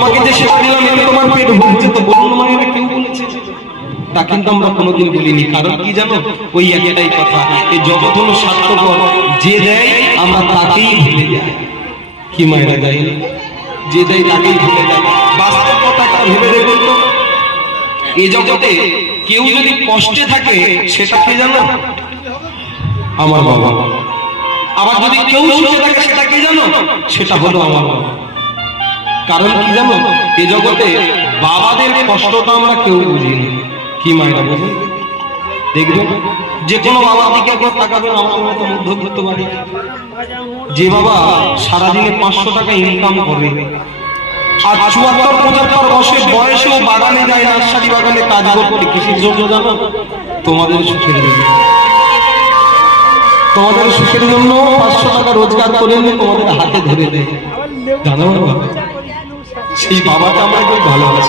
তোমাকে যে সেবা দিলাম এতে তোমার পেট ভরছে তো বলুন মায়েরা, কেউ বলেছে? তা কিন্তু আমরা কোনোদিন বলিনি। কারণ কি জানো, ওই একটাই কথা, এই জগৎ হলো স্বার্থপর, যে দেয় আমরা তাকেই ভুলে যাই। কি মায়েরা দেয়, যে দেয় তাকেই ভুলে যায়। বাস্তব কথাটা ভেবে দেখুন তো, এই জগতে কেউ যদি কষ্টে থাকে সেটা কে জানো? আমার বাবা। আবার যদি কেউ সুখে থাকে সেটা কে জানো? সেটা হলো আমার বাবা। কারণ কি জানো, এই জগতে বাবাদের কষ্টটা আমরা কেউ বুঝি না। কি মায়েরা বলুন, দেখবেন যে কোনো বাবার দিকে একবার তাকাবেন, আমার মতো মধ্যবিত্ত বাড়ি, যে বাবা সারাদিনে 500 টাকা ইনকাম করে আর 74-75 বয়সেও বাগানে যায়, নার্সারি বাগানে কাজ করতে, কিসের জন্য জানো? তোমাদের সুখের জন্য। তোমাদের সুখের জন্য 500 টাকা রোজগার করে নিয়ে তোমাদের হাতে ধরে দেয়, জানো বাবা? সেই বাবাটা আমরা খুব ভালোবাসি।